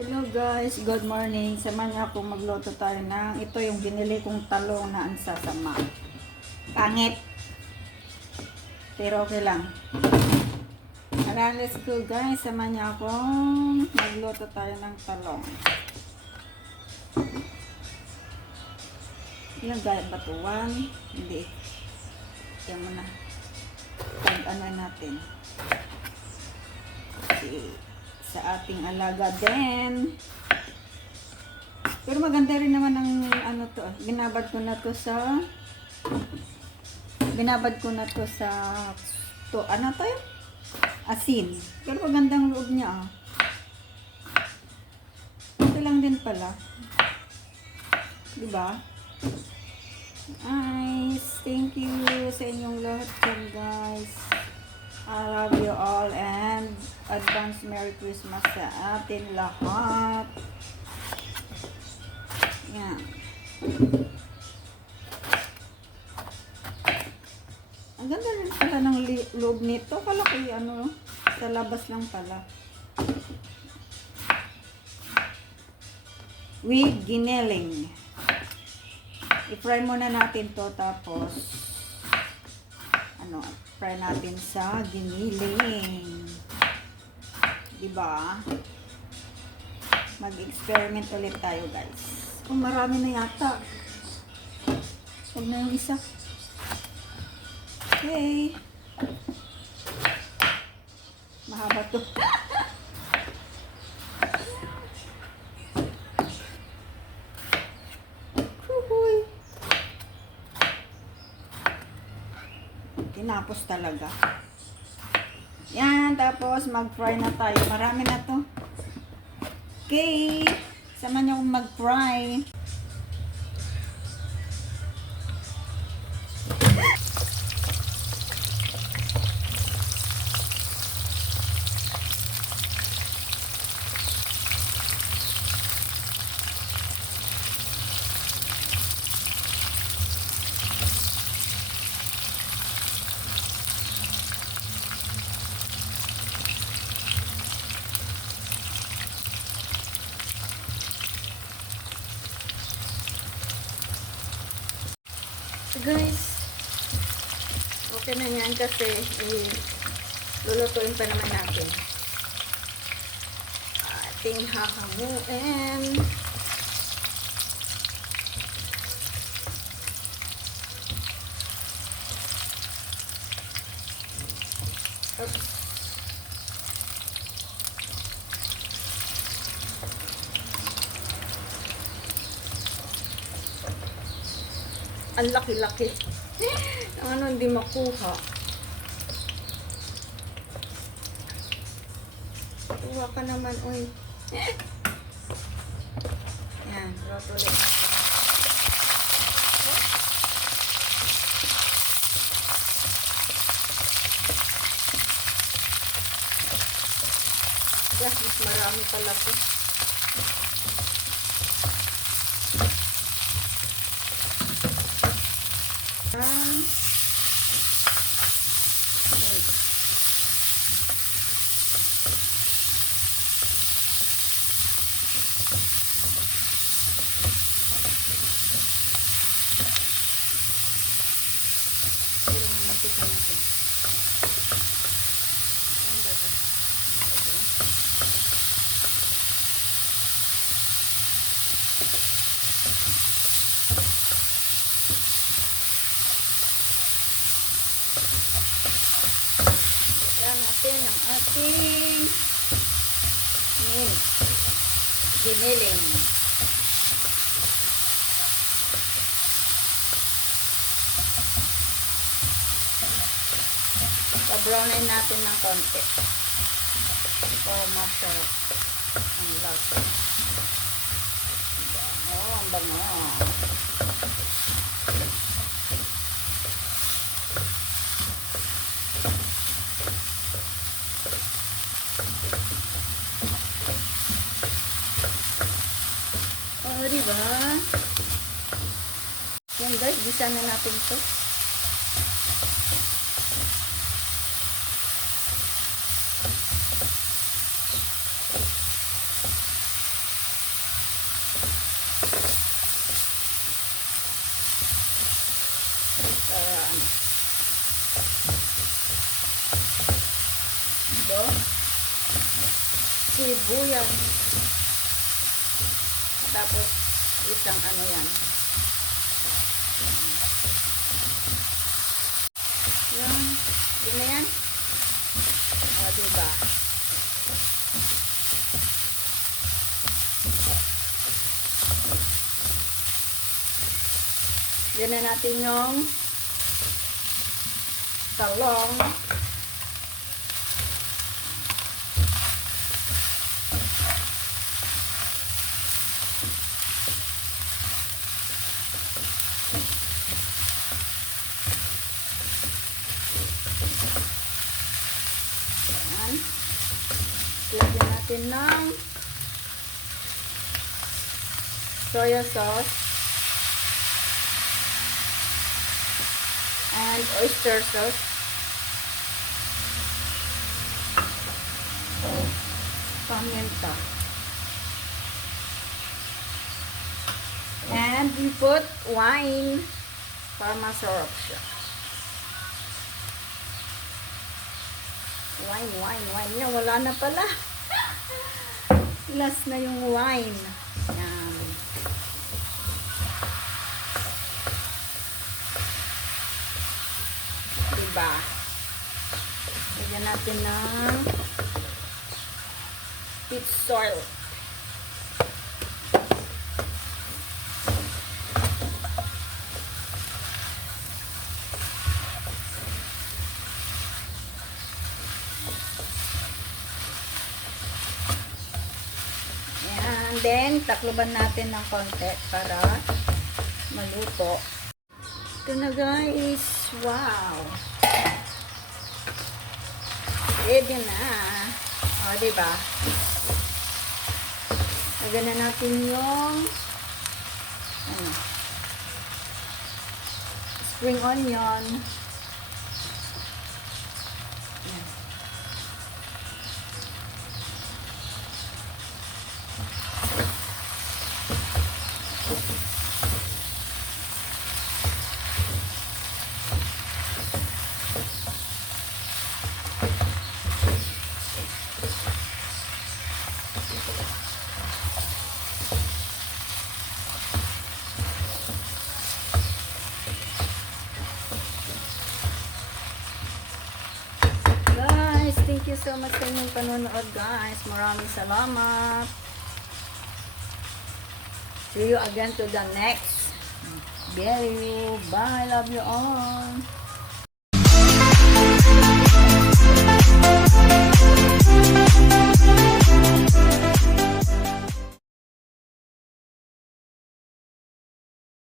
Hello guys, good morning. Samahan niyo akong magluto tayo ng ito yung binili kong talong na ansasama. Pangit. Pero okay lang. Tara, let's go guys. Samahan niyo akong magluto tayo ng talong. Ilang gaya ba ito? 1? Hindi. Yan mo na. Pag-ano natin. Sa ating alaga din. Pero maganda rin naman ang ano to. Binabad ko na to sa ano to yun? Asin. Pero magandang loob niya Ito lang din pala. Diba? Nice. Thank you sa inyong lahat dyan guys. I love you all and advance Merry Christmas sa atin lahat. Yan. Ang ganda rin pala ng loob nito. Kala ko ano, sa labas lang pala. With giniling. I-fry muna natin to tapos ano, fry natin sa giniling. Diba? Mag-experiment ulit tayo guys. Marami na yata. Huwag na yung isa. Okay. Mahaba to. Tinapos talaga. Yan, tapos mag-fry na tayo. Marami na to. Okay. Sama niyo akong mag-fry. So guys, okay na yan kasi lulutuin pa naman natin. Ating hahanguin. Oops. Ang laki-laki. Ano, hindi makuha. Kuha ka naman, uy. Yan, rotuloy natin. Yes, mas marami pala po. Natin ang ating giniling. Pa-brownin natin ng konti para masarap ang lasa. Ang bango. Diba? Yan guys, gisa na natin to. sibuyas. Tapos, isang ano yan. Yan. Di na yan? O, diba? Yan na natin yung talong. Yan. Lagyan natin ng soya sauce and oyster sauce. Paminta. And we put wine para masarap siya. Wine. Yan, wala na pala. Last na yung wine. Yan. Diba? Lagyan natin ng peach soil. And then, takloban natin ng konti para maluto. Ito na guys. Wow! Ready na. O, diba? Lagyan na natin yung spring onion. Yan. Thank you so much sa inyong panonood guys. Maraming salamat. See you again to the next video. Bye. Love you all.